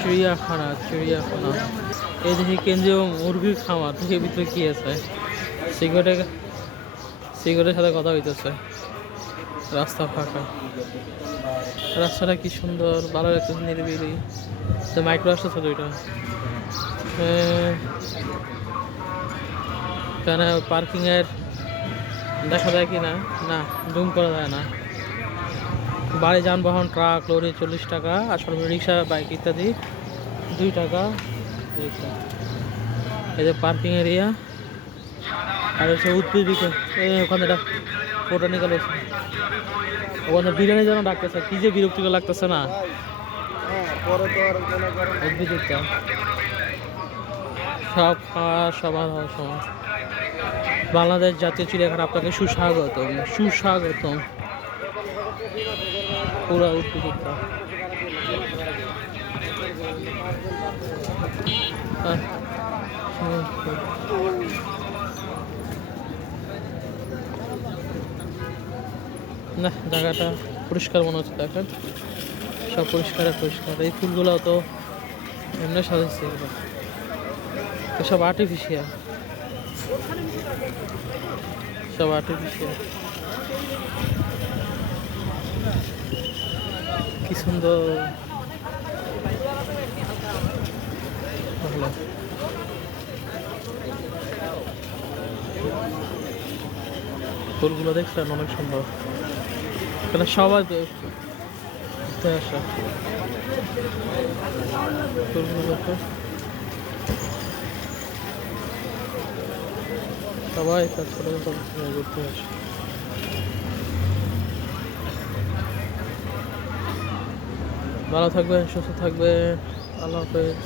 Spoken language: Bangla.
চিড়িয়াখানা চিড়িয়াখানা। এই দেখি কেন্দ্রীয় মুরগির খামার, দেখি ভিতরে কি আছে। সিকিউরিটির সাথে কথা হইতেছে। রাস্তা ফাঁকা, রাস্তাটা কি সুন্দর, ভালো লাগতেছে, নিরিবিলি। মাইক্রো আসতেছে দুইটা। এখানে পার্কিং এর দেখা যায় কি না, না জুম করা যায় না। বাড়ি যানবাহন, ট্রাক, লরি 40 টাকা, আর সর্বোচ্চ রিক্সা, বাইক ইত্যাদি 2 টাকা। এই যে পার্কিং এরিয়া। আর হচ্ছে উদ্ভিদ, ওখানে বোটানিক্যাল, ওখানে বিরিয়ানি যেন ডাকতেছে, কি যে বিরক্তিকর লাগতেছে না। উদ্ভিদ সব খাওয়ার সবার হওয়ার সময়। বাংলাদেশ জাতীয় চিড়িয়াখানা আপনাকে সুস্বাগতম, সুস্বাগতম। পুরা উদ্ভিদ না, জায়গাটা পরিষ্কার মনে হচ্ছে। দেখেন সব পরিষ্কার পরিষ্কার। এই ফুলগুলো তো এমনি সাজাচ্ছে, সব আর্টিফিশিয়াল, সব আর্টিফিশিয়াল। কি সুন্দর, ভালো। ফুলগুলো দেখছেন, অনেক সুন্দর। এখানে সবাই ঘুরতে আসে। ফুলগুলো সবাই তার ছোট ছোট ঘুরতে আসে। ভালো থাকবেন, সুস্থ থাকবেন, আল্লাহ হাফেজ।